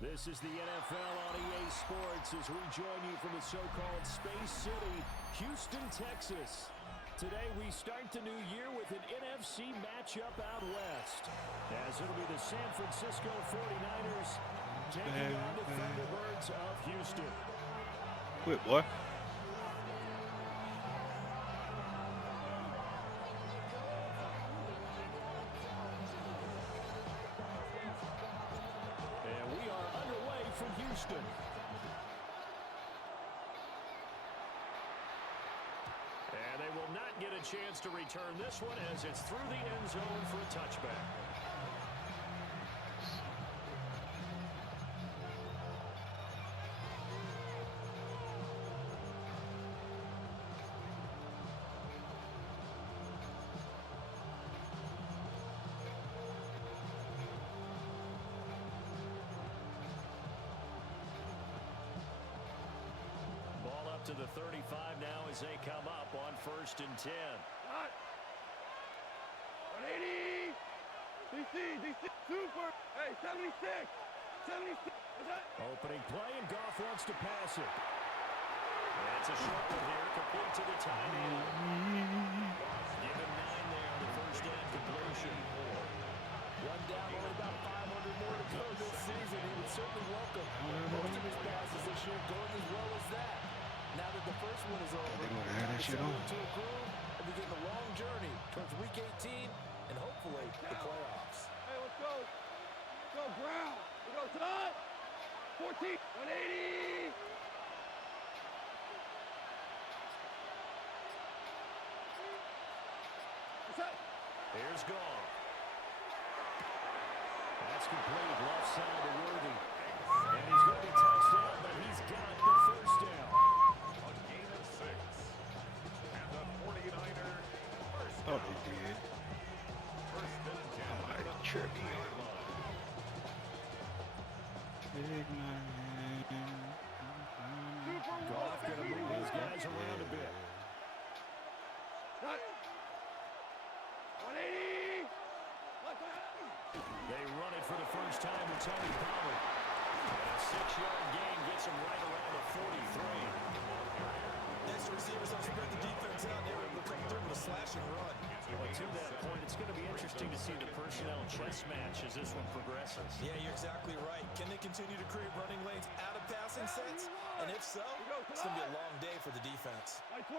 This is the NFL on EA Sports as we join you from the so-called Space City, Houston, Texas. Today we start the new year with an NFC matchup out west, as it'll be the San Francisco 49ers taking on the Thunderbirds of Houston. Quit, boy. And we are underway from Houston. And they will not get a chance to return this one as it's through the end zone for a touchback. Ball up to the 35 now as they come up on 1st and 10. 180. DC, super. Hey, 76. 76. Opening play, and Goff wants to pass it. That's a short one here, complete to the tight end. Give him 9 there on the first down completion. One down, only about 500 more to go this season. He would certainly welcome most of his passes this year going as well as that. Now that the first one is over, he's settled into a groove and begin the long journey towards Week 18 and hopefully the playoffs. Hey, let's go. Let's go, Brown. Let's go, Todd. 14. 180. What's up? Here's Goff. That's complete, left side to Worthy. And he's going to be touched down, but he's got the first down. A gain of 6. And the 49ers first Oh, down. they did. First and 10 Oh, at the I tripped. 40-yard line. Big man. Goff going to move these guys around a bit. Cut. 180. They run it for the first time with Tony Pollard. And a 6-yard gain gets him right around the 43. Next receivers help spread the defense out. They were able to come through with a slashing run. Well, to that point, it's going to be interesting to see the personnel chess match as this one progresses. Yeah, you're exactly right. Can they continue to create running lanes out of passing sets? And if so, it's going to be a long day for the defense. 20.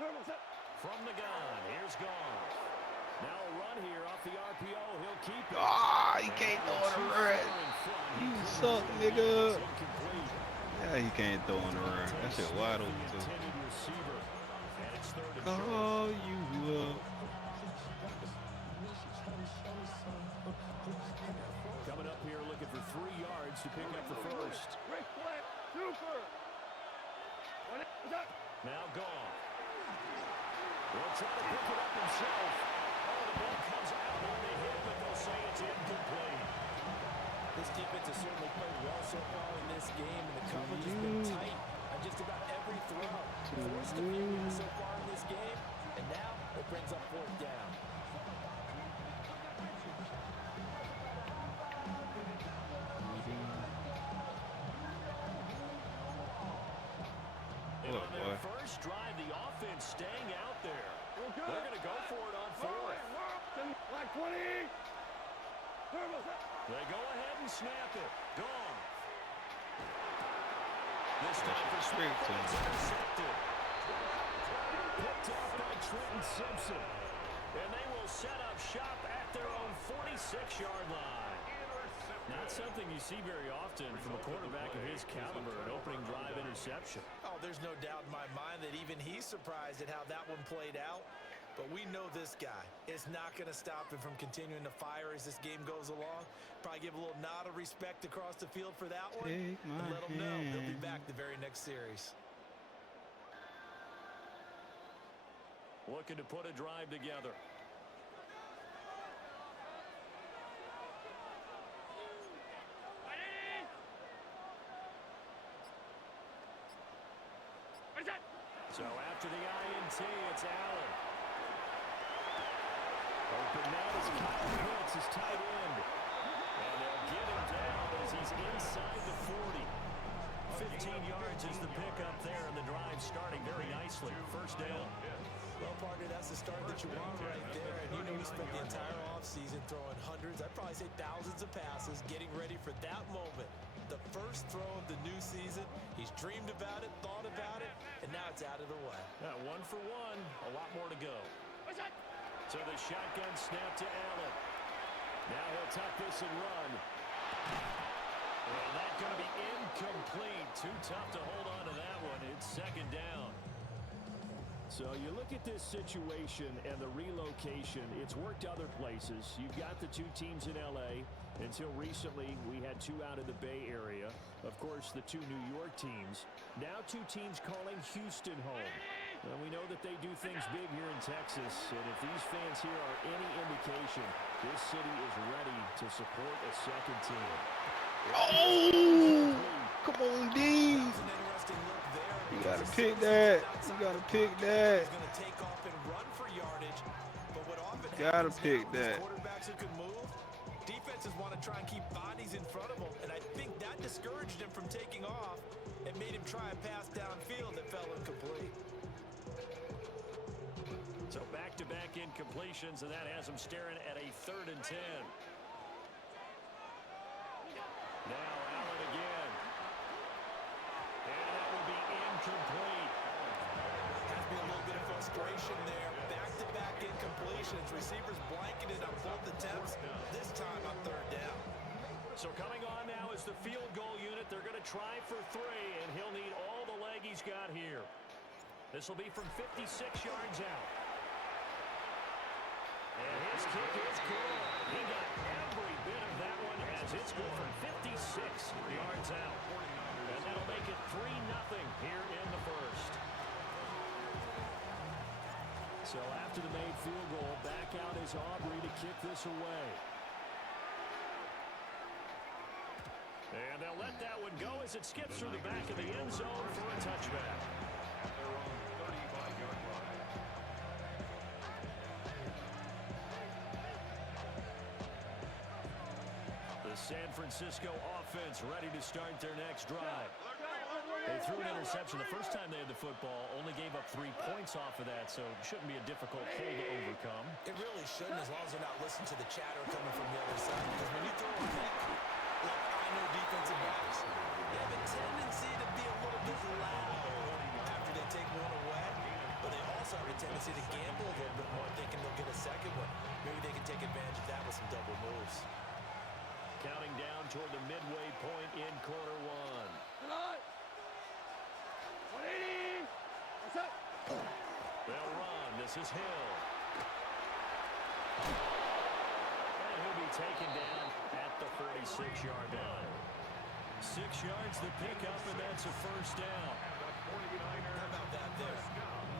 Turbo set. From the gun, here's Goff. Now a run here off the RPO. He'll keep it. Ah, he can't throw on the run. You suck, nigga. Yeah, he can't throw on the run. That shit wide open, too. Oh, you up. Coming up here looking for 3 yards to pick up the first. Rick Flair. Super. Now Goff. Will try to pick it up himself. Oh, the ball comes out on the hit, but they'll say it's incomplete. This defense has certainly played well so far in this game, and the coverage has been tight on just about every throw. Forced a few so far in this game, and now it brings up 4th down. And on their first drive, the offense staying out there. They're going to go for it on 4th. Like 20. Turbo set. They go ahead and snap it. Gone. This time for Smith, it's intercepted. Picked off by Trenton Simpson. And they will set up shop at their own 46-yard line. Not something you see very often from a quarterback of his caliber, an opening drive interception. Oh, there's no doubt in my mind that even he's surprised at how that one played out. But we know this guy is not going to stop him from continuing to fire as this game goes along. Probably give a little nod of respect across the field for that one. And let him know he'll be back the very next series. Looking to put a drive together. So after the INT, it's Allen. Open net is Kyle Pitts, his tight end. And they'll as he's inside the 40. 15 yards is the pickup there, and the drive starting very nicely. First down. Well, partner, that's the start that you want right there. And you know he spent the entire offseason throwing hundreds, I'd probably say thousands of passes, getting ready for that moment. The first throw of the new season. He's dreamed about it, thought about it, and now it's out of the way. 1 for 1. A lot more to go. So the shotgun snap to Allen. Now he'll tuck this and run. And that's going to be incomplete. Too tough to hold on to that one. It's second down. So you look at this situation and the relocation. It's worked other places. You've got the two teams in L.A. Until recently, we had two out of the Bay Area. Of course, the two New York teams. Now two teams calling Houston home. And we know that they do things big here in Texas. And if these fans here are any indication, this city is ready to support a second team. Oh! Come on, D. You gotta pick that. You gotta pick that. Gotta pick that. Quarterbacks who can move. Defenses want to try and keep bodies in front of him, and I think that discouraged him from taking off and made him try a pass downfield that fell incomplete. So back-to-back incompletions, and that has him staring at a 3rd and 10. Now Allen again. And that will be incomplete. Has been a little bit of frustration there. Back-to-back incompletions. Receivers blanketed on both attempts, this time on 3rd down. So coming on now is the field goal unit. They're going to try for 3, and he'll need all the leg he's got here. This will be from 56 yards out. And his kick is good. He got every bit of that one as it's good from 56 yards out. And that'll make it 3-0 here in the first. So after the made field goal, back out is Aubrey to kick this away. And they'll let that one go as it skips through the back of the end zone for a touchback. At their own 35-yard line. The San Francisco offense ready to start their next drive. They threw an interception the first time they had the football, only gave up 3 points off of that, so it shouldn't be a difficult hole to overcome. It really shouldn't, as long as they're not listening to the chatter coming from the other side. Because when you throw a pick, look, I know defensive backs, they have a tendency to be a little bit loud after they take one away, but they also have a tendency to gamble a little bit more, thinking they'll get a second one. Maybe they can take advantage of that with some double moves. Counting down toward the midway point in quarter 1. 180. What's up? They'll run. This is Hill. And he'll be taken down at the 46-yard line. 6 yards the pickup, and that's a first down. How about that there?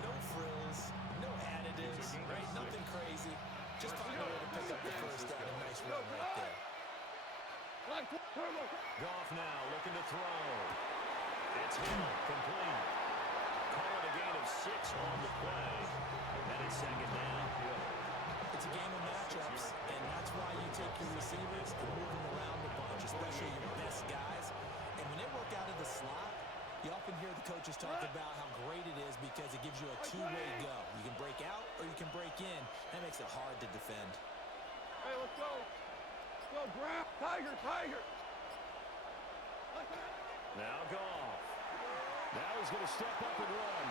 No frills, no additives, right? Nothing crazy. Just find a way to pick up the first down. A nice run right there. Goff now looking to throw. It's Hill, complete. Call it a gain of 6 on the play. And it's second down. It's a game of matchups, and that's why you take your receivers and move them around a bunch, especially your best guys. And when they work out of the slot, you often hear the coaches talk about how great it is because it gives you a two-way go. You can break out or you can break in. That makes it hard to defend. Hey, let's go. Go, Brown. Tiger, Tiger. Now Goff. Now he's going to step up and run.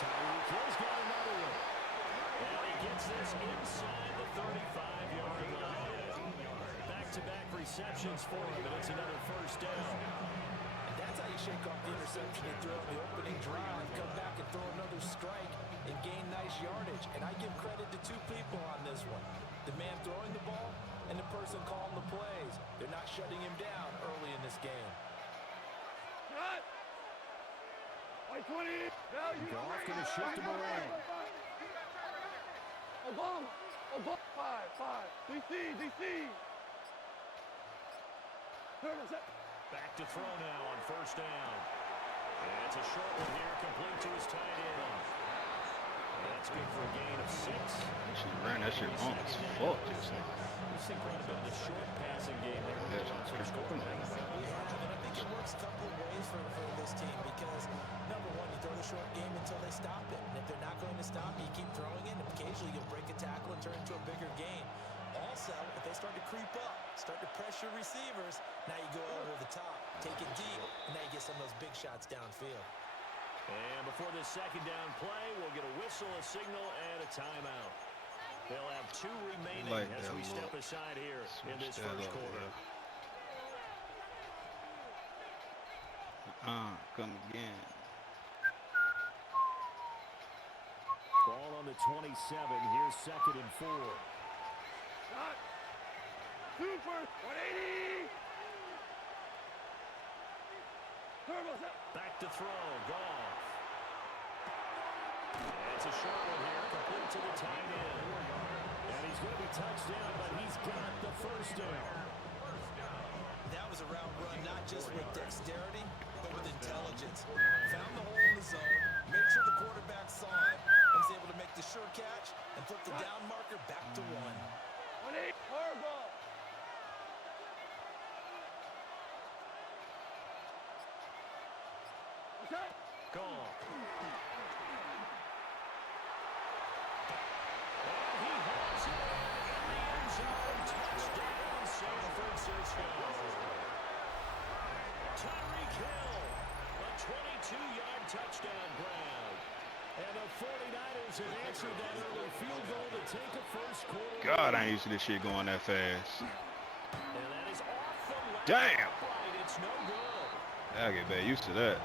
Tyreek Hill's got another one. And he gets this inside the 35-yard line. Back-to-back receptions for him, and it's another first down. And that's how you shake off the interception you throw on the opening drive, come back and throw another strike and gain nice yardage. And I give credit to 2 people on this one. The man throwing the ball and the person calling the plays. They're not shutting him down early in this game. Cut. 20. Now you Goff going to shift him around. Obama. 5. DC. Back to throw now on first down. And it's a short one here, complete to his tight end. That's good for a gain of 6. She ran that shit wrong as fuck just now. We've seen quite a bit of the short passing game there. Yeah, she's We have, and I think it works a couple of ways for this team because, number one, you throw the short game until they stop it. And if they're not going to stop it, you keep throwing it, and occasionally you'll break a tackle and turn it into a bigger gain. Also, if they start to creep up, start to pressure receivers, now you go over the top, take it deep, and now you get some of those big shots downfield. And before this second down play, we'll get a whistle, a signal, and a timeout. They'll have 2 remaining as we step aside here in this first quarter. Come again. Ball on the 27. Here's 2nd and 4. Shot. Super. 180. Turbo's up. Back to throw. Goff. It's a short one here. Complete to the tight end. And he's going to be touched down, but he's got the first down. That was a route run, not just with dexterity, but with intelligence. Found the hole in the zone, made sure the quarterback saw it, and was able to make the sure catch and flip the down marker back to 1. 180. Turbo. Okay. Goff. And he has it in the end zone. Touchdown, San Francisco. Tyreek Hill, a 22-yard touchdown grab. And the 49ers have answered that early field goal to take a first quarter. God, I ain't used to this shit going that fast. And that is off the left. Damn. Right, it's no good. I get back used to that.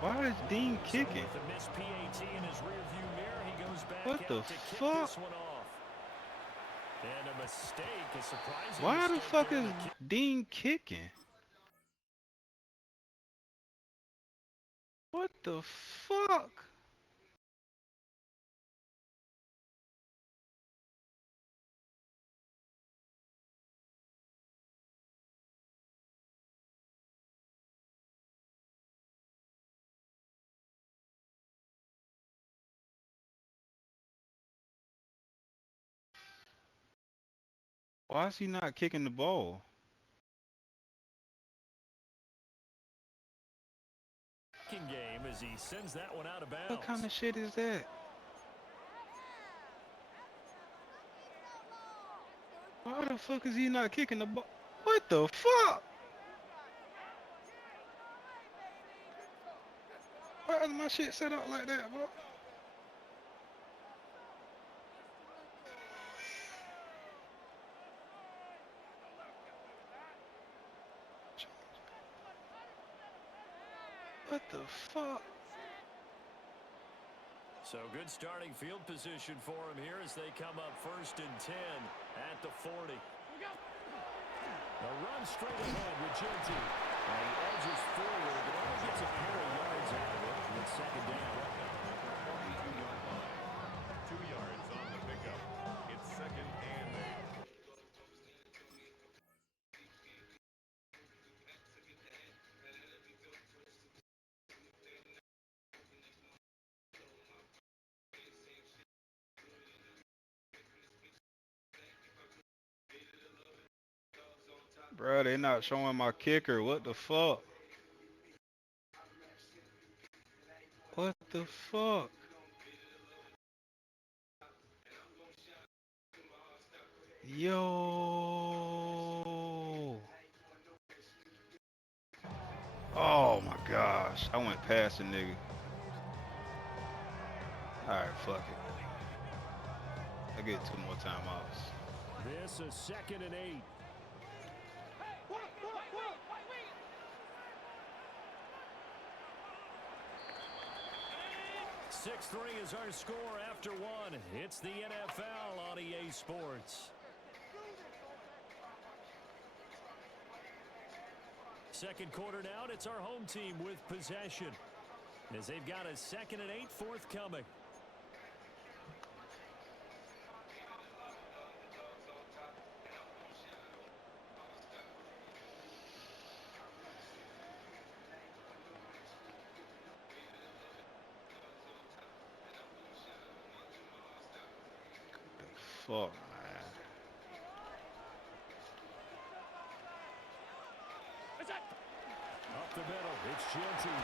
Why is Dean kicking? With a missed PAT in his rearview mirror, he goes back What the out to kick fuck? this one off. And a mistake, a surprising Why the mistake fuck there is on the kick. Dean kicking? What the fuck? Why is he not kicking the ball? Game as he sends that one out of bounds. What kind of shit is that? Why the fuck is he not kicking the ball? What the fuck? Why is my shit set up like that, bro? What the fuck? So good starting field position for him here as they come up 1st and 10 at the 40. A run straight ahead with Genty. And he edges forward, but only gets a pair of yards out of it with 2nd down. 2 yards on the pickup. It's 2nd and 8. Bro, they not showing my kicker. What the fuck? What the fuck? Yo. Oh my gosh. I went past the nigga. Alright, fuck it. I get 2 more timeouts. This is 2nd and 8. 6-3 is our score after 1. It's the NFL on EA Sports. Second quarter now, and it's our home team with possession as they've got a 2nd and 8 forthcoming. fuck, man. Up the middle, it's Genty. And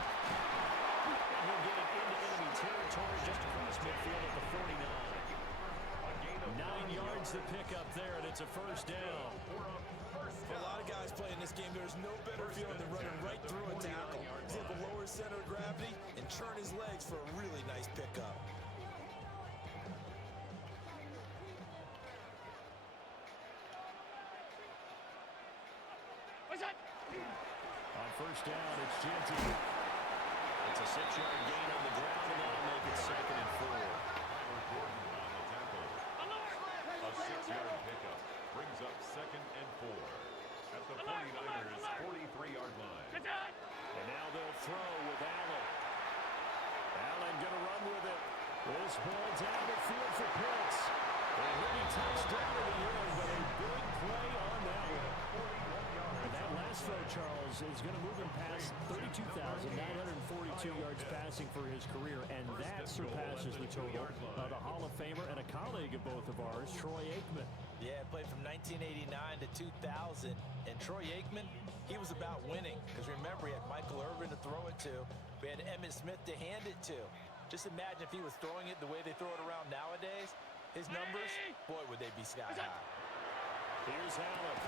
he'll get it into enemy territory just across midfield at the 49. 9 yards to pick up there, and it's a first down. For a lot of guys playing this game, there's no better feeling than running right through a tackle. He's able to lower his center of gravity and turn his legs for a really nice pickup. On first down, it's Genty. It's a 6-yard gain on the ground, and that'll make it 2nd and 4. A 6-yard pickup brings up 2nd and 4 at the 49ers 43-yard line. And now they'll throw with Allen. Allen gonna run with it. This ball down the field for Pitts. And here he touchdown in the end, but a big play on that one. And that last throw, Charles, is going to move him past 32,942 yards passing for his career, and that surpasses the total of the Hall of Famer and a colleague of both of ours, Troy Aikman. Yeah, played from 1989 to 2000, and Troy Aikman, he was about winning. Because remember, he had Michael Irvin to throw it to. We had Emmitt Smith to hand it to. Just imagine if he was throwing it the way they throw it around nowadays. His numbers, boy, would they be sky high. Here's Allen.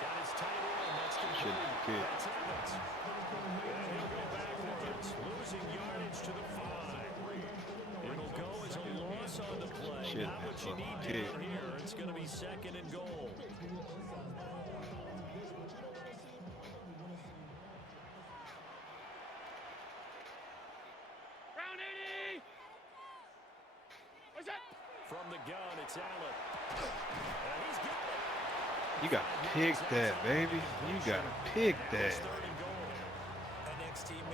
Got his tight end. That's complete. That's Evans. And he'll go backwards, losing yardage to the 5. It'll go as a loss on the play. Not what you need down here. It's going to be 2nd and goal. Round 80. What's that? From the gun, it's Allen. And he's got it. You gotta pick that, baby. You gotta pick that.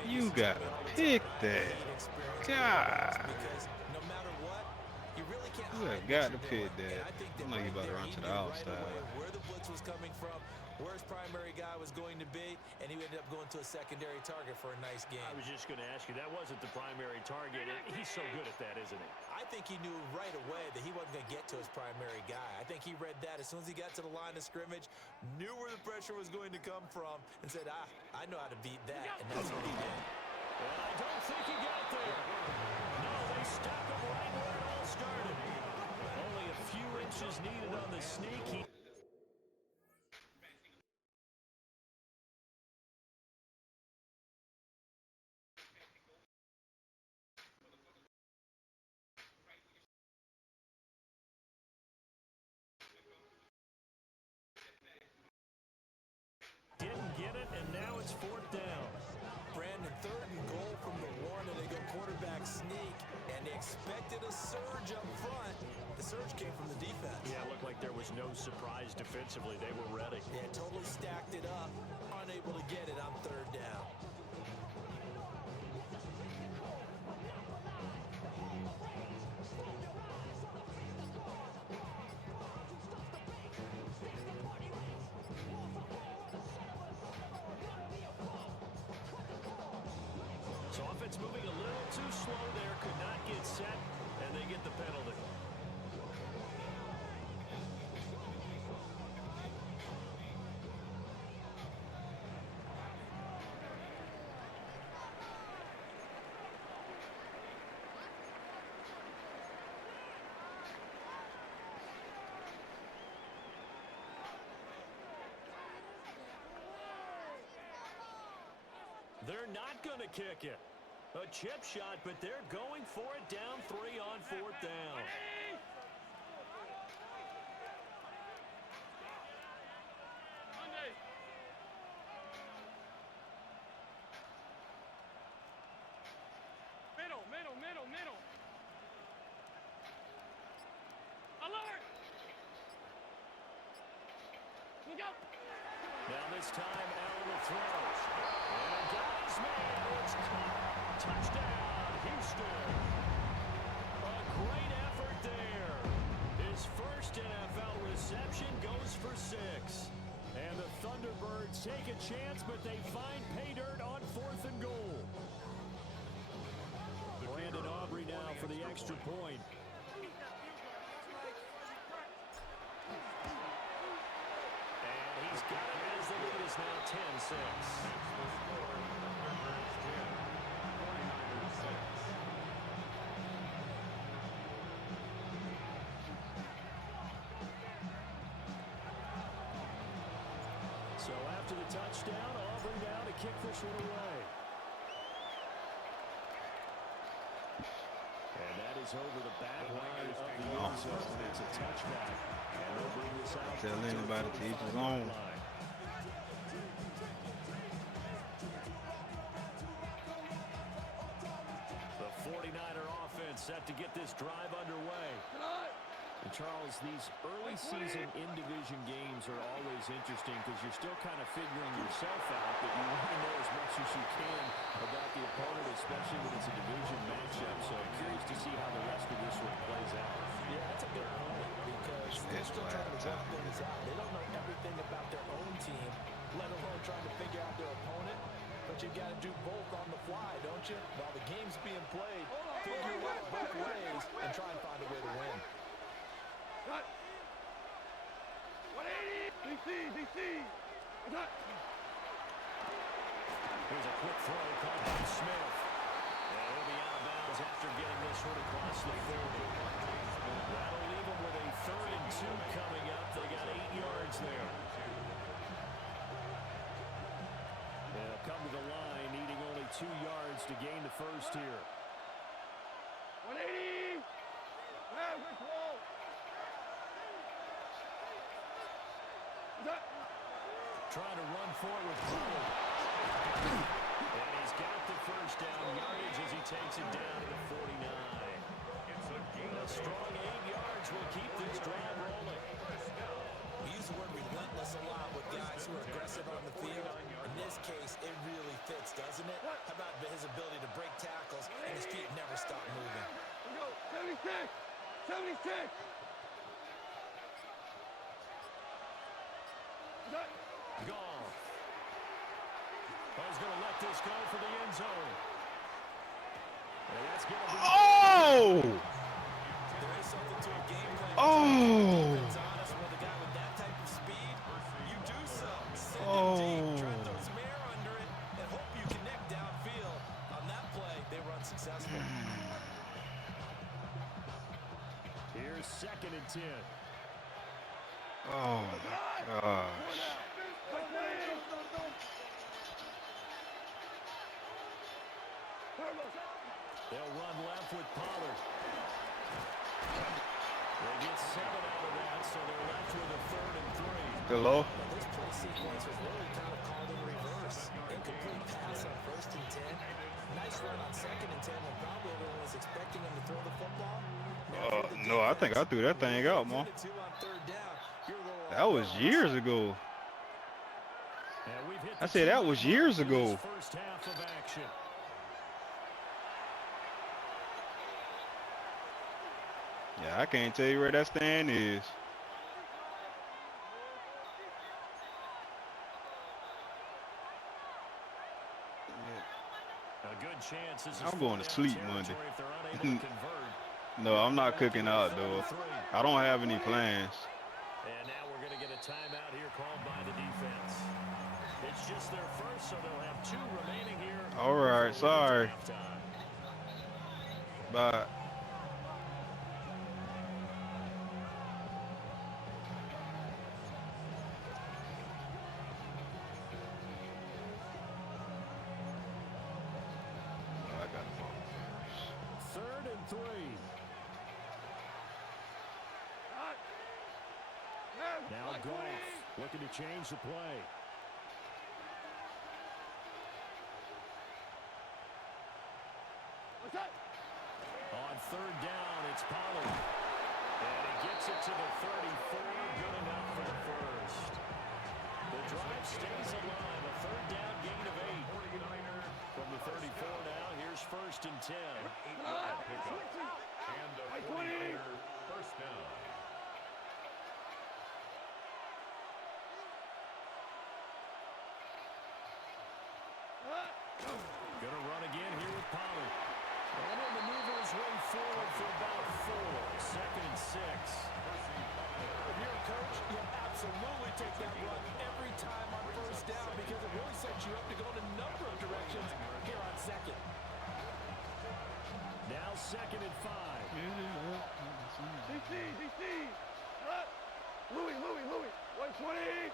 You gotta pick that. God. No matter what, you really can't. You have got to pick that. I'm like you about to run to the outside. Where the blitz was coming from, where his primary guy was going to be, and he ended up going to a secondary target for a nice game. I was just going to ask you, that wasn't the primary target. He's so good at that, isn't he? I think he knew right away that he wasn't going to get to his primary guy. I think he read that as soon as he got to the line of scrimmage, knew where the pressure was going to come from, and said, I know how to beat that, and that's what he did. Well, I don't think he got there. No, they stuck him right where it all started. Only a few inches needed on the sneak. Didn't get it, and now it's 4th down. Brandon, 3rd and goal from the 1, and they go quarterback sneak, and they expected a surge up front. The surge came from the defense. Yeah, it looked like there was no surprise defensively. They were ready. Yeah, totally stacked it up, unable to get it on 3rd down. So offense moving a little too slow there, could not get set, and they get the penalty. They're not going to kick it. A chip shot, but they're going for it down 3 on 4th down. Monday. Middle. Alert! Look out! Now this time, Allen will throw. And a guy's man. It's caught. Touchdown, Houston. A great effort there. His first NFL reception goes for 6. And the Thunderbirds take a chance, but they find pay dirt on 4th and goal. Brandon Aubrey now for the extra point. So after the touchdown, Auburn now to kick this one away. And that is over the back line of the end zone. It's a touchback. And they'll bring this out. Tell anybody to each his own. The 49er offense set to get this drive underway. And Charles, these early season in-division games are always interesting because you're still kind of figuring yourself out, but you want to know as much as you can about the opponent, especially when it's a division matchup. So I'm curious to see how the rest of this one plays out. Yeah, that's a good point because they're still trying to work things out. They don't know everything about their own team, let alone trying to figure out their opponent. But you got to do both on the fly, don't you? While the game's being played, figure it out both ways and try and find a way to win. Cut. 180. DC. Cut. Here's a quick throw called by Smith. And he'll be out of bounds after getting this one across the 40. That'll leave them with a 3rd and 2 coming up. They got 8 yards there. They'll come to the line, needing only 2 yards to gain the first here. 180. Yeah, good ball. Trying to run forward with Pollard. And he's got the first down yardage as he takes it down to the 49. A strong 8 yards will keep this drive rolling. We use the word relentless a lot with guys who are aggressive on the field. In this case, it really fits, doesn't it? How about his ability to break tackles and his feet never stop moving? Here we go. 76. Goff. He's going to let this go for the end zone. And that's going to be... Oh! There is something to a game plan. Oh! It's honest with a guy with that type of speed. You do so. Send it Oh! deep. Try to throw some air under it and hope you connect downfield. On that play, they were unsuccessful. Here's 2nd and 10. Oh my gosh. They'll run left with Pollard. They get 7 out of that, so they're left with a 3rd and 3. Hello? This play sequence was really kind of called in reverse. Incomplete pass on 1st and 10. Nice run on 2nd and 10 when probably everyone was expecting him to throw the football. No, I think I threw that thing out, man. That was years ago. I said that was years ago. First half of action. Yeah, I can't tell you where that stand is. A good chance this is I'm going to sleep Monday. if they're unable to convert. No, I'm not cooking out, though. I don't have any plans. And now we're going to get a timeout here called by the defense. It's just their first, so they'll have 2 remaining here. All right, sorry. Bye. I got the ball first. 3rd and 3. Now Goff looking to change the play. On 3rd down, it's Pollard. And he gets it to the 34. Good enough for the first. The drive stays alive. A 3rd down gain of 8. From the 34 now, here's 1st and 10. Pickup. And the 49er first down. Gonna run again here with Pollard. And he'll maneuver his way forward for about 4. 2nd and 6. If you're a coach, you'll absolutely take that run every time on 1st down because DC. Louis. 120.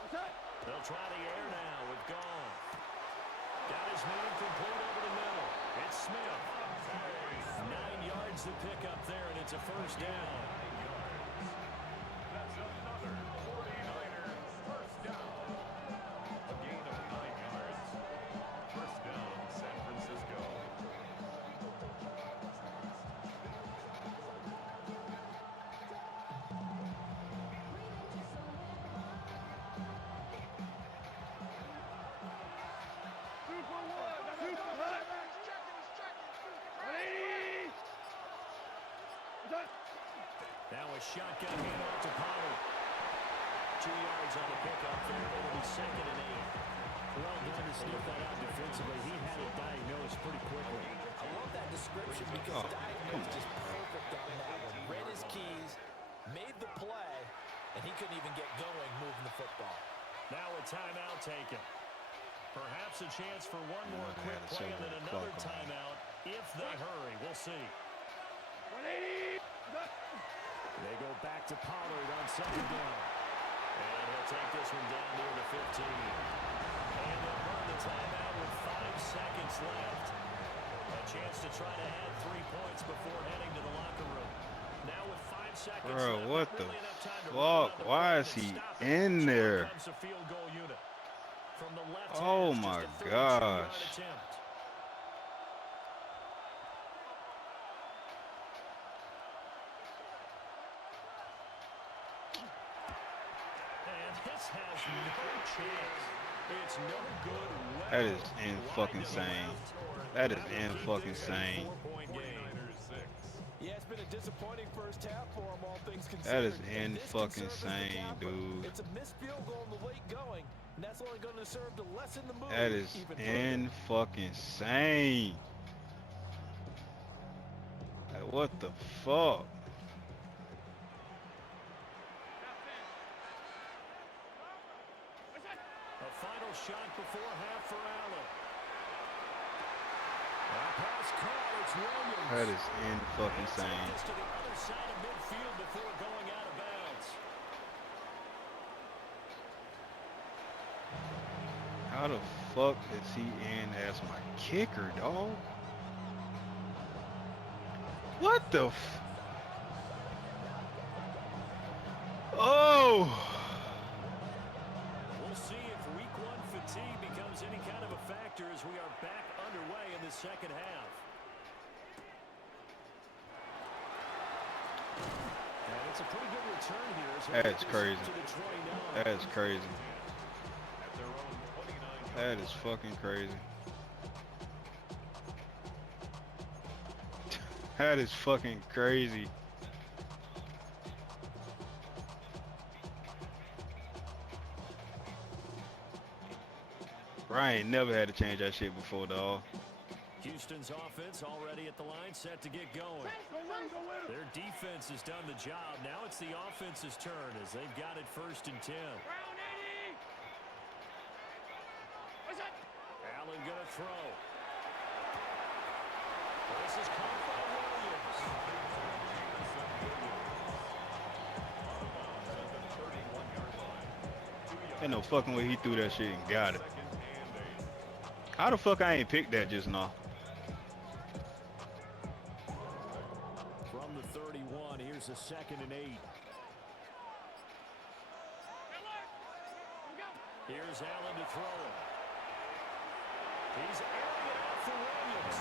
What's that? They'll try the air now with Goff. Got his man complete over the middle. It's Smith. 9 yards to pick up there, and it's a first down. That's another 49ers first down. A gain of 9 yards. First down, San Francisco. Now a shotgun handoff to Pollard. 2 yards on the pickup there. It'll be 2nd and 8. Well done to sniff that out defensively. He had it diagnosed pretty quickly. I love that description because diagnosed is perfect on that one. Read his keys, made the play, and he couldn't even get going moving the football. Now a timeout taken. Perhaps a chance for one more quick play and then another timeout if they hurry. We'll see. 180. They go back to Pollard on 2nd down. And he'll take this one down near the 15. And they'll burn the timeout with 5 seconds left. A chance to try to add 3 points before heading to the locker room. Now with 5 seconds Bro, left, what the fuck? Why is he in there? Comes the field goal unit. From the left Oh hash, my just a 32-yard gosh. attempt. And this has no chance. It's no good. That is in fucking insane. That is in fucking insane. 49ers 6. Yeah, it's been a disappointing first half for him, all things considered. That is And in this fucking can serve as the insane, capper. dude. It's a missed field goal in the late going, and that's only going to serve to lessen the move. That is even further. in fucking insane. Like, what the fuck? A final shot before half for Allen. Pass caught. It's Williams. That is in fucking Take insane. this to the other side of midfield before going out of bounds. How the fuck is he in as my kicker, dog? What the f... Oh! We'll see if week 1 fatigue becomes any kind of a factor as we are back underway in the second half. And it's a pretty good return here. As we That's get this crazy. to the 29. That is crazy. At their own 29. That is fucking crazy. That is fucking crazy. Brian never had to change that shit before, dog. Houston's offense already at the line, set to get going. Their defense has done the job. Now it's the offense's turn as they've got it 1st and 10. Allen gonna throw. This is caught by Williams. Ain't no fucking way he threw that shit and got it. How the fuck I ain't picked that just now? From the 31, here's a 2nd and 8. Here's Allen to throw it. He's airing it out for Williams.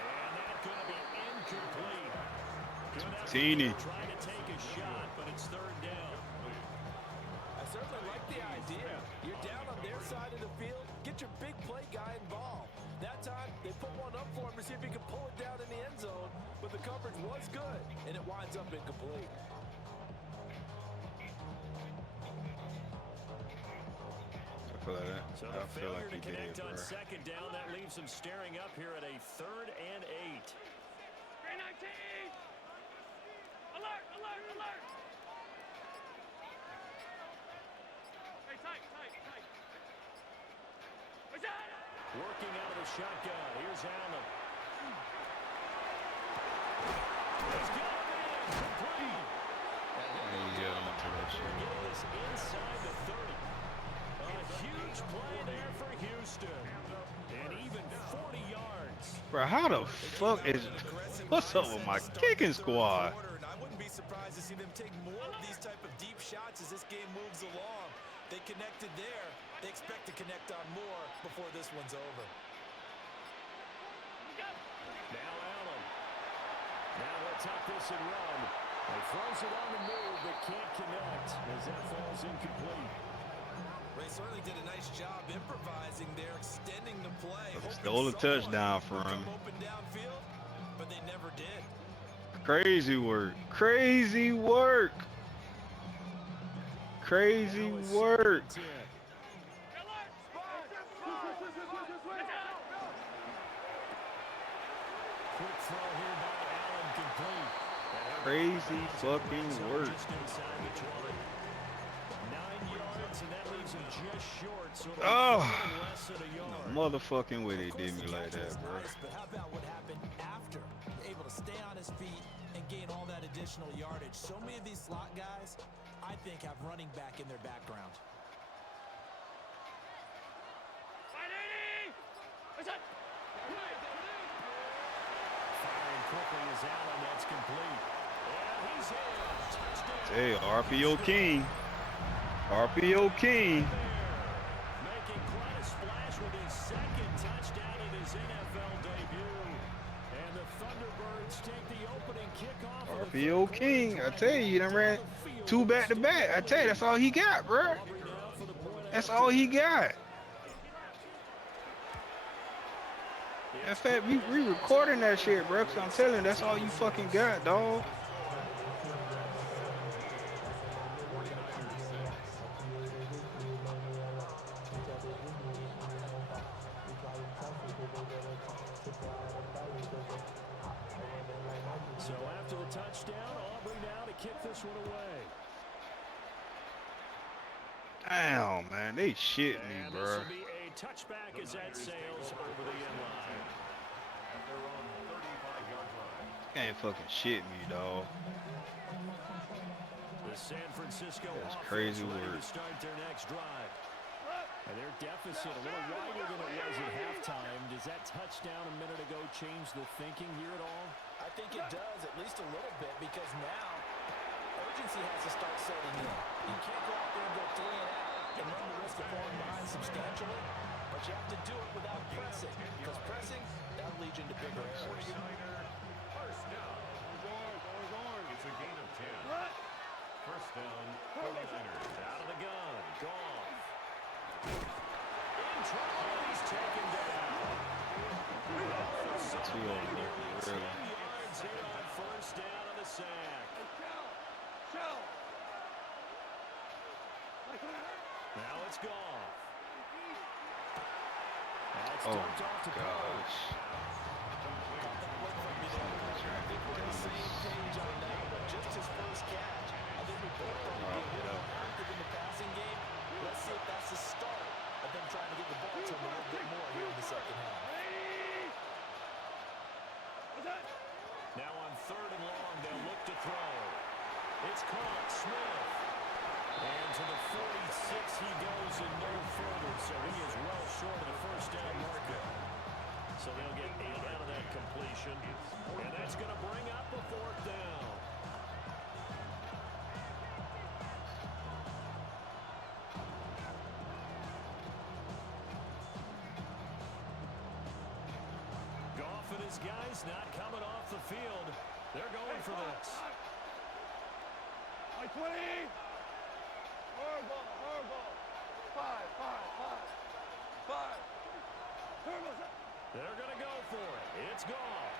And that's going to be incomplete. Good effort Teeny. there, trying to take a shot, but it's 3rd down. I certainly like the idea. You're down on their side of the field. Get your big play guy involved. That time, they put one up for him to see if he can pull it down in the end zone. But the coverage was good, and it winds up incomplete. So I the feel failure like to he did connect it, on bro. 2nd down, that leaves him staring up here at a 3rd and 8. Working out of the shotgun. Here's is Allen. It's got him in. Complete. Getting this inside the 30. A huge play there for Houston. And even 40 yards. Bro, how the fuck is... What's up with my kicking squad? I wouldn't be surprised to see them take more of these type of deep shots as this game moves along. They connected there. They expect to connect on more before this one's over. Now Allen. Now they'll tuck this and run. He throws it on the move, but can't connect as that falls incomplete. Ray certainly did a nice job improvising there, extending the play. Stole a touchdown from him. Open downfield, but they never did. Crazy work. Crazy work. Crazy work. Quick throw here by Allen, complete. Crazy fucking work. Just inside the 20. 9 yards, and that leaves him just short. So Oh, less than a yard. motherfucking way they did me like that, bro. But how about what happened after? Able to stay on his feet and gain all that additional yardage. So many of these slot guys, I think, have running back in their background. Firing quickly as Allen, that's complete. And he's in. Touchdown. Hey, RPO King. RPO King. Making quite a splash with his second touchdown in his NFL debut. And the Thunderbirds take the opening kickoff. RPO King. I tell you, he done ran 2 back-to-back. I tell you, that's all he got, bro. That's all he got. In fact, we recording that shit, bro, because I'm telling you, that's all you fucking got, dog. So after the touchdown, Aubrey now to kick this one away. Damn, man, they shit me, And bro. this will be a touchback as that sails over the end line. At their own 35-yard line. Can't fucking shit me, dog. The San Francisco That's offense crazy ready work. to start their next drive. And their deficit a little wider than it was at halftime. Does that touchdown a minute ago change the thinking here at all? I think it does, at least a little bit, because now urgency has to start setting in. You can't go out there and go 3 and out and run the risk of falling behind substantially, but you have to do it without pressing, because pressing, that'll lead you into bigger errors. 49er, first down. It's a gain of 10. First down, 49ers. Out of the gun. Goff. In trouble. He's taken down. Too old, bro. 10 Really. yards here on first down on the sack. Now it's Goff. That's Oh dumped off to my gosh. Just his first catch. I think we both thought he'd be a little active in the passing game. Let's see if that's the start of them trying to get the ball to him a little bit more here in the second half. Now on 3rd and long, they'll look to throw. It's caught. Smith. And to the 46 he goes and no further. So he is well short of the first down marker. So they'll get 8 out of that completion. And that's going to bring up a 4th down. Goff and his guys not coming off the field. They're going for this. 20. Horrible. 5. They're going to go for it. It's Goff.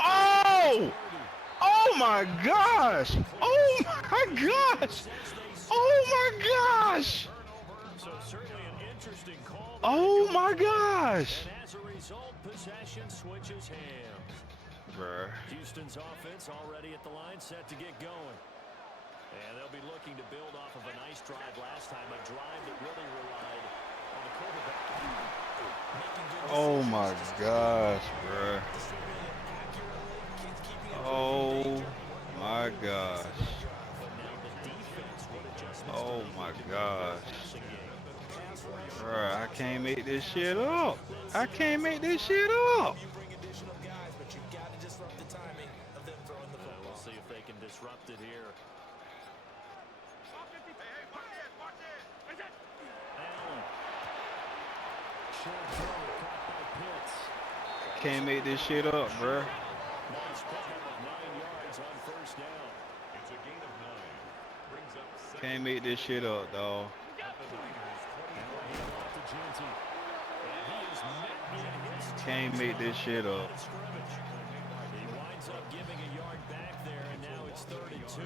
Oh! Oh my gosh! Oh my gosh! Oh my gosh! So certainly an interesting call. Oh my gosh! And as a result, possession switches hands. Bruh. Houston's offense already at the line, set to get going. And they'll be looking to build off of a nice drive last time, a drive that really relied on the quarterback. Oh my gosh, bruh. Oh my gosh. Oh my gosh. Bruh, I can't make this shit up. I can't make this shit up. You bring additional guys, but you got to disrupt the timing of them throwing the football. We'll see if they can disrupt it here. Allen. Short throw caught by Pitts. Can't make this shit up, bruh. Nice pickup of 9 yards on first down. It's a gain of 9. Brings up second. Can't make this shit up, dawg. At the Niners' 20. Now a handoff to Genty. And he is met in his Can't make this shit up. scrimmage. He winds up giving a yard back there, and now it's 3rd and 2.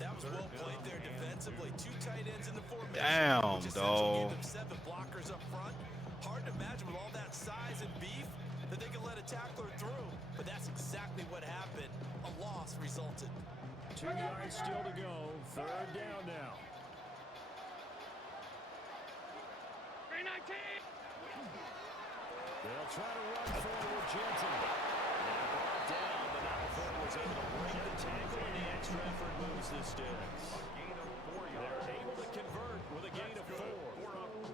That was well played there defensively. 2 tight ends in the formation. Damn, which essentially dawg. gave them 7 blockers up front. Hard to imagine with all that size and beef that they could let a tackler through. But that's exactly what happened. A loss resulted. 2 yards still to go. 3rd down now. 319. They'll try to run forward Genty. And brought down, but not before he was able to break the tackle, and the extra effort moves this distance. Gain of 4 yards. They're able to convert with a gain of 4.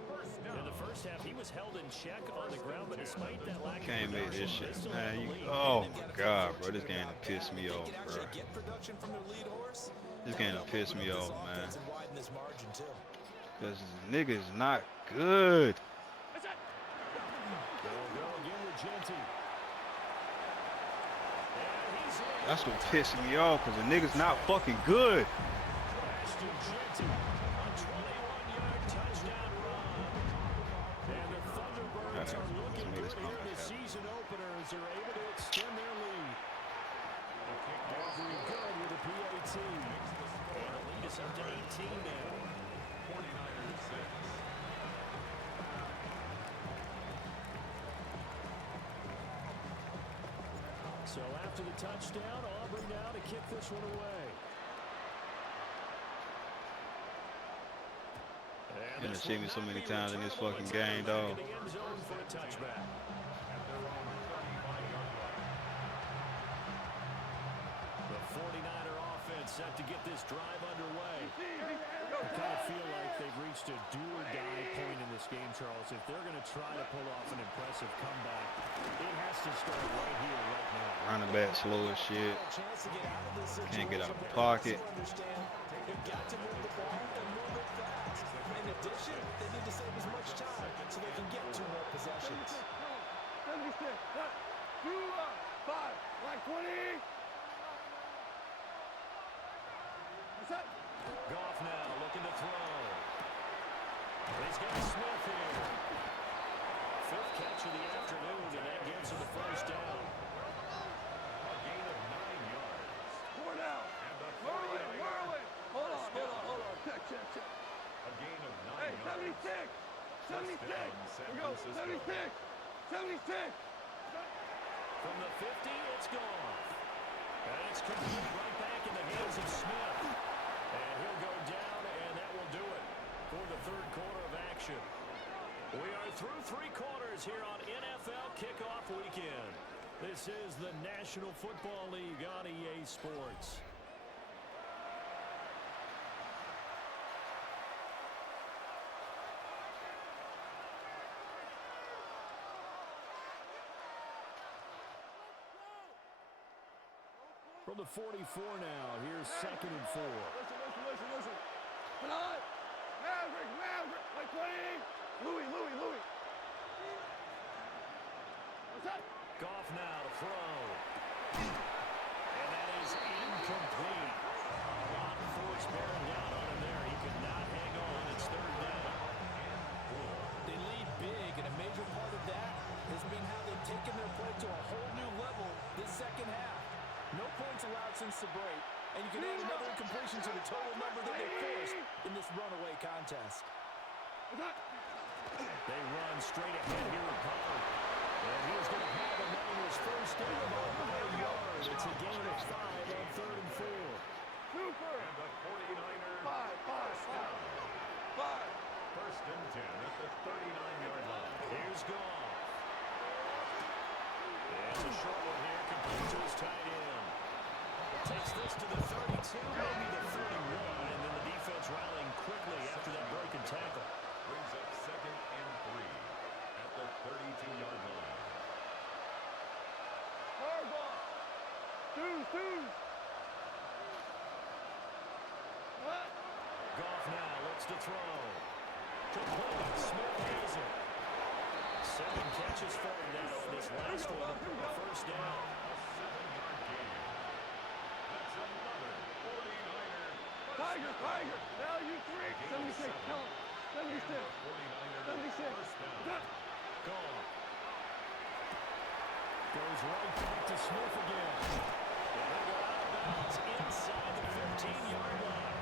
First down. In the first half, he was held in check on the ground, but despite that lack of Can't make production, this they shit. still Man, have the you, lead. oh my god, bro. This game done pissed me off, They bro. could actually get production from their lead horse. This game done pissed me off, man. And widen this margin too. This nigga's not good. They'll go again with Genty. And he's in. That's what pissed me off, because the nigga's not fucking good. Ashton Genty, a 21-yard touchdown run. And the Thunderbirds are looking good here in the season opener as they're able to extend their lead. Every good with a PAT. And the lead is up to 18 now. 49ers 6. So after the touchdown, Auburn now to kick this one away. And You're gonna this see will me so not many be times in this returnable. fucking It's game, back dog. in the end zone for a touchback. At their own 35-yard line. The 49er offense set to get this drive underway. I kind of feel like they've reached a do-or-die point in this game, Charles. If they're going to try to pull off an impressive comeback, it has to start right here, right now. Running back slow as shit. Can't get out of the pocket. They've got to move the ball and move it fast. In addition, they need to save as much time so they can get 2 more possessions. 76. 2 5. Like 20. What's that? Goff now looking to throw. He's got Smith here. 5th catch of the afternoon, and that gets him the first down. A gain of 9 yards. 4 down. And the Whirling. 49ers. Hold on. Check. A gain of 9 Hey, yards. 76. 76. San Here we go. Francisco. 76. 76. From the 50, it's gone. And it's complete right back in the hands of Smith. And he'll go down, and that will do it for the 3rd quarter of action. We are through 3 quarters here on NFL Kickoff Weekend. This is the National Football League on EA Sports. From the 44 now, here's 2nd and 4. Listen. Tonight. Maverick. Like 20. Louis. What's that? Goff now to throw. And that is incomplete. A lot of force bearing down on him there. He could not hang on. It's 3rd down. They lead big, and a major part of that has been how they've taken their play to a whole new level this second half. No points allowed since the break, and you can add another incompletion to the total number that they forced in this runaway contest. They run straight ahead here with Pollard. And he's going to have a man his first down on 9 yards. It's a gain of 5 on 3rd and 4. Super. And the 49ers. 5. First and 10 at the 39-yard line. Here's Takes this to the 32, maybe the 31, and then the defense rallying quickly after that broken tackle. Brings up 2nd and 3 at the 32-yard line. Hard ball. Two. What? Goff now looks to throw. Complete. Smith has it. 7 catches for him now in this last one. A first down. Tiger. Now you 3. 76. Tell him. 76. 76. Gone. Goes right back to Smith again. And they go out of bounds inside the 15-yard line.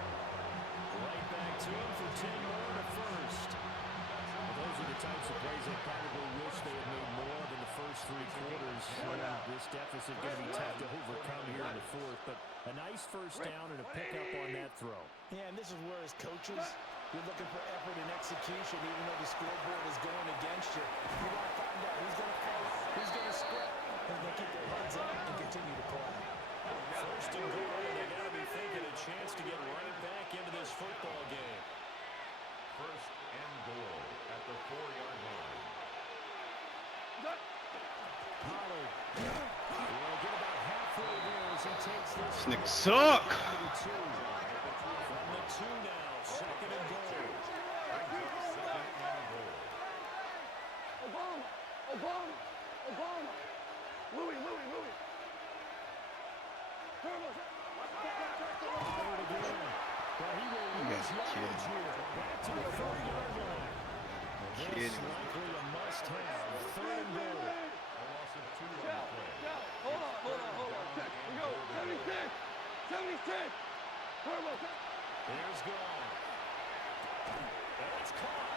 Right back to him for 10 more to first. Well, those are the types of plays they probably wish they had made more of in the first 3 quarters. This deficit going to be tough to overcome here in the 4th, but a nice first down and a pickup on that throw. Yeah, and this is where as coaches, you're looking for effort and execution, even though the scoreboard is going against you. You want to find out who's going to fight, who's going to script, who's going to keep their heads up and continue to play. First and goal, they got to be thinking a chance to get right back into this football game. First and goal at the 4-yard line. Pollard will get about halfway there as he takes this. This nigga suck. From the 2 now, 2nd and goal. Obama. Louis. Pollard again. Well, he will lose yardage here. Back to the 30-yard line. This likely a must-have. 3rd and goal. A loss of 2 on the play. Hold on. Check. We go. 76. Turbo. Here's Goff. And it's caught.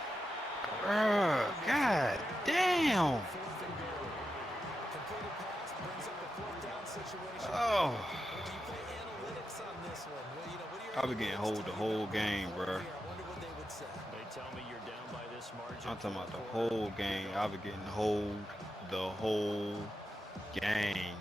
God damn. 4th and goal. Completed pass brings up a 4th down situation. Oh. Do you play analytics on this one? Well, you know, what do you I've been getting hold the whole game, bro. I wonder what they would say. They tell me you're down by this margin. I'm talking about the whole game. I've been getting hold the whole game.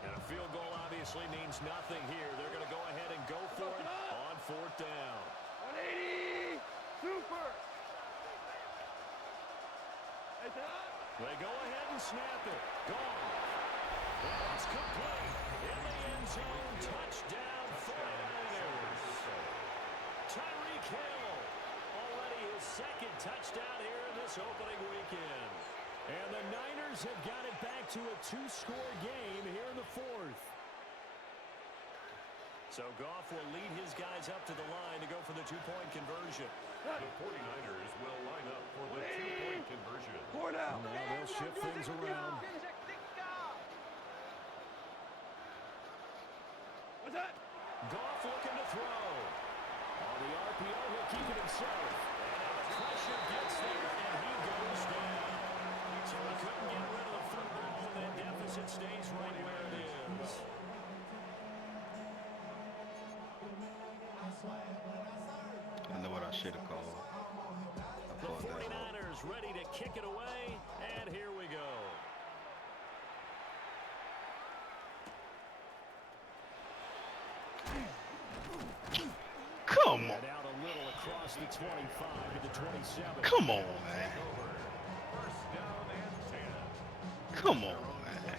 And a field goal obviously means nothing here. They're going to go ahead and go for it on 4th down. 180. Super. They go ahead and snap it. Gone. It's complete. In the end zone. Touchdown 49ers. Tyreek Hill. Already his 2nd touchdown here in this opening weekend. And the Niners have got it back to a 2-score game here in the 4th. So Goff will lead his guys up to the line to go for the 2-point conversion. The 49ers will line up for the 2-point conversion. 4 down. Now they'll shift things around. What's that? Goff looking to throw. On the RPO, he'll keep it himself. And now the pressure gets there, and he goes down. So he couldn't get rid of the football, and that deficit stays right where it is. I know what I should have called. The 49ers ready to kick it away, and here we go. Come on. And out a little across the 25 to the 27. Come on, man. Come on, man.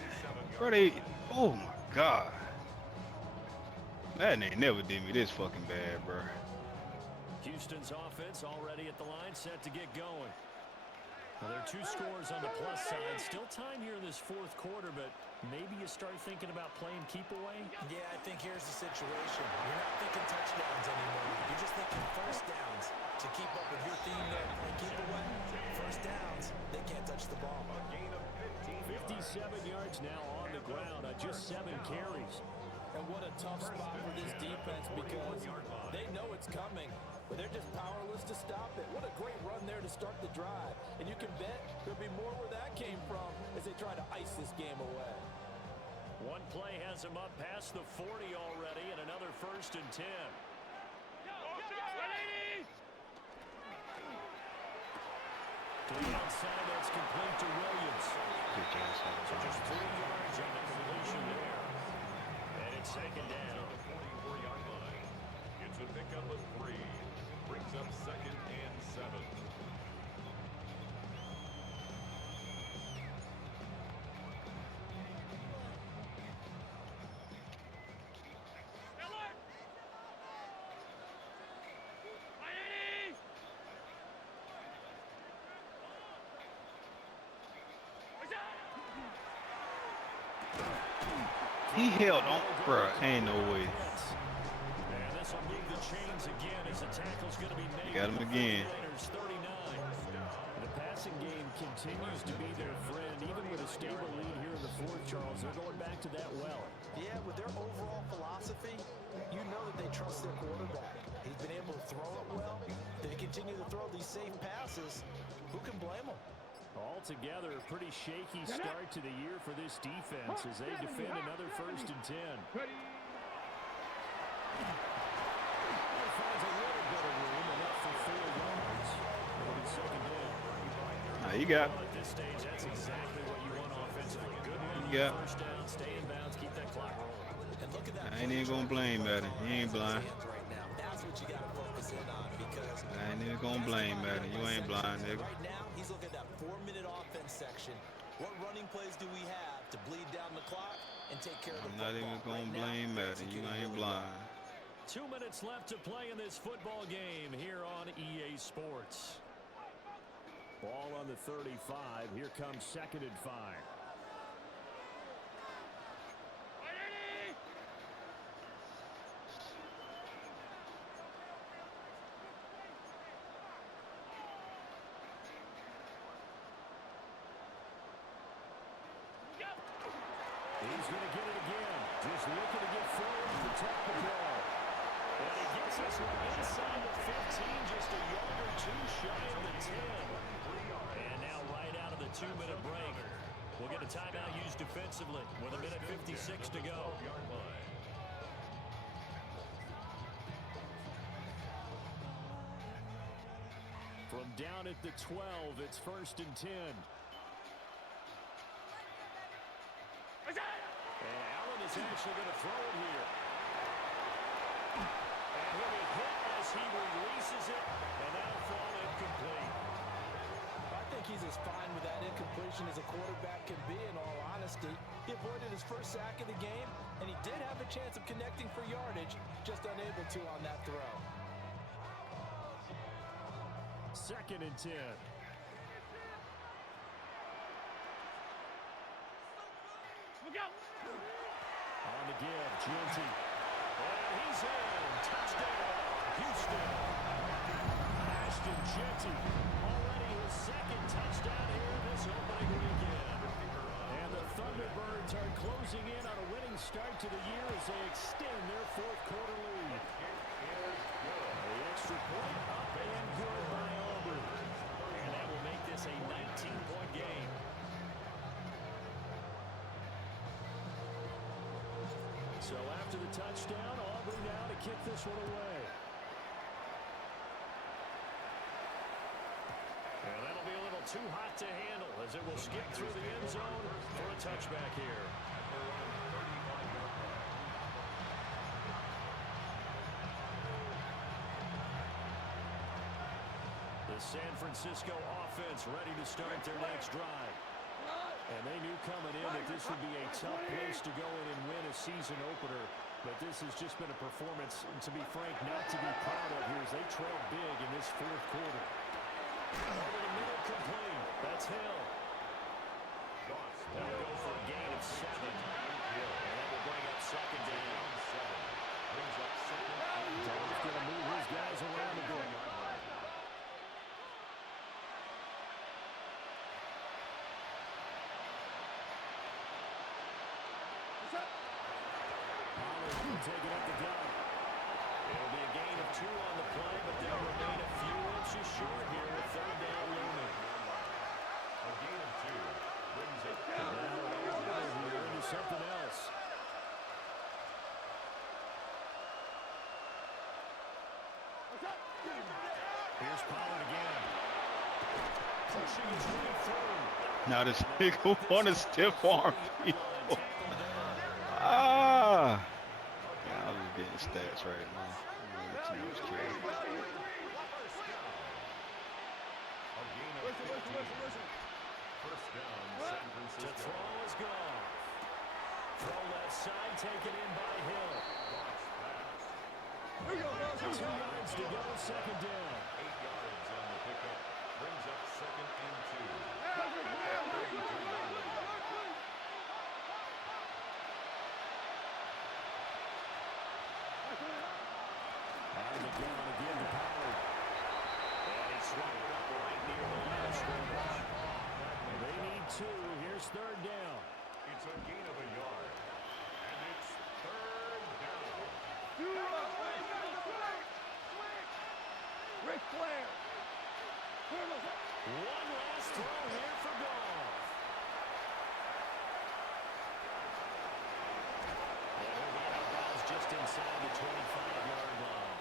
Bro, oh my God. That ain't never did me this fucking bad, bro. Houston's offense already at the line, set to get going. Well, there are 2 scores on the plus side. Still time here in this 4th quarter, but maybe you start thinking about playing keep away. Yeah, I think here's the situation. You're not thinking touchdowns anymore. You're just thinking first downs. To keep up with your theme there, playing keep away. First downs, they can't touch the ball. 57 yards now on the ground on just 7 carries. And what a tough spot for this defense because they know it's coming, but they're just powerless to stop it. What a great run there to start the drive. And you can bet there'll be more where that came from as they try to ice this game away. One play has him up past the 40 already, and another 1st and 10. To the outside, that's complete to Williams. Good job, So just 3 yards on the completion there. And it's second down. 44-yard line. It's a pickup of 3. Brings up 2nd and 7. He held on, bruh. Ain't no way. And this will move the chains again as the tackle's going to be made. Got him again. Raiders 39. The passing game continues to be their friend, even with a stable lead here in the fourth, Charles. They're going back to that well. Yeah, with their overall philosophy, you know that they trust their quarterback. He's been able to throw it well. They continue to throw these safe passes. Who can blame them? Altogether, a pretty shaky start to the year for this defense as they defend another 1st and 10. Ready. He finds a little bit of room, enough for 4 yards. It'll be second down. Nah, you got. At this stage, that's exactly what you want offensively. Good run, Yeah. first down, stay in bounds, keep that clock rolling. And look at that. I ain't even gonna blame Madden. He ain't blind. Right now, that's what you got to focus in on because I ain't even gonna blame Madden. You ain't blind, nigga. right now, he's looking at that 4-minute offense section. What running plays do we have to bleed down the clock and take care of the I'm not even gonna blame Madden. You ain't blind. 2 minutes left to play in this football game here on EA Sports. Ball on the 35. Here comes 2nd and 5. He's going to get it again. Just looking to get forward to protect the ball. And he gets this one inside the 15, just a yard or 2 shy of the 10. And now right out of the 2-minute break, we'll get a timeout used defensively with 1:56 to go. From down at the 12, it's 1st and 10. And Allen is actually going to throw it here. And he'll be hit as he releases it, and that'll fall incomplete. I think he's as fine with that incompletion as a quarterback can be, in all honesty. He avoided his first sack of the game, and he did have a chance of connecting for yardage, just unable to on that throw. 2nd and 10. On the give, Genty. And he's in. Touchdown, Houston. Ashton Genty, already his 2nd touchdown here this opening weekend. And the Thunderbirds are closing in on a winning start to the year as they extend their 4th quarter lead. The extra point up and good by Auburn. And that will make this a 19-point game. So after the touchdown, Auburn now to kick this one away. And that'll be a little too hot to handle as it will skip through the end zone for a touchback here. The San Francisco offense ready to start their next drive. And they knew coming in that this would be a tough place to go in and win a season opener. But this has just been a performance, and to be frank, not to be proud of here as they trail big in this 4th quarter. Over the middle, complete. That's Hill. That'll go for a gain of 7. And that will bring up 2nd down. He's going to move his guys around a bit. Taking up the gun. It'll be a gain of 2 on the play, but they'll remain a few inches short here with 3rd down looming. A gain of 2 brings it Now we're into something else. Here's Pollard again. Now this nigga want to stiff arm people. Ah. Yeah, I was getting stats right now. Too much care. First down, San Francisco. To throw is gone. Throw left side, taken in by Hill. 2 yards to go, second down. 8 yards on the pickup. Brings up second and 2. And again to Pollard. And he swallowed up right near the line of scrimmage. They need 2. Here's third down. It's a gain of a yard. And it's third down. Ric Flair. One last throw here for Goff. And he'll get out of bounds just inside the 25-yard line.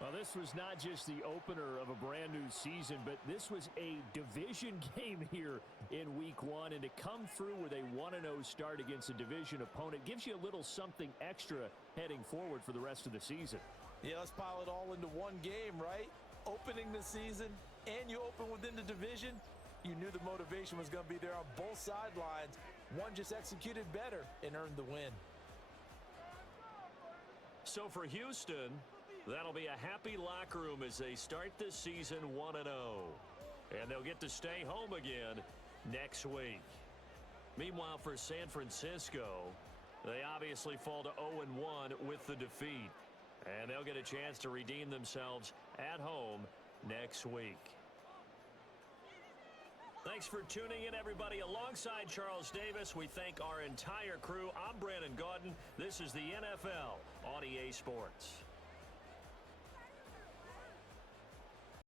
Well, this was not just the opener of a brand new season, but this was a division game here in week 1. And to come through with a 1-0 start against a division opponent gives you a little something extra heading forward for the rest of the season. Yeah, let's pile it all into one game, right? Opening the season, and you open within the division. You knew the motivation was going to be there on both sidelines. One just executed better and earned the win. So for Houston, that'll be a happy locker room as they start this season 1-0. And they'll get to stay home again next week. Meanwhile, for San Francisco, they obviously fall to 0-1 with the defeat. And they'll get a chance to redeem themselves at home next week. Thanks for tuning in, everybody. Alongside Charles Davis, we thank our entire crew. I'm Brandon Gaudin. This is the NFL on EA Sports.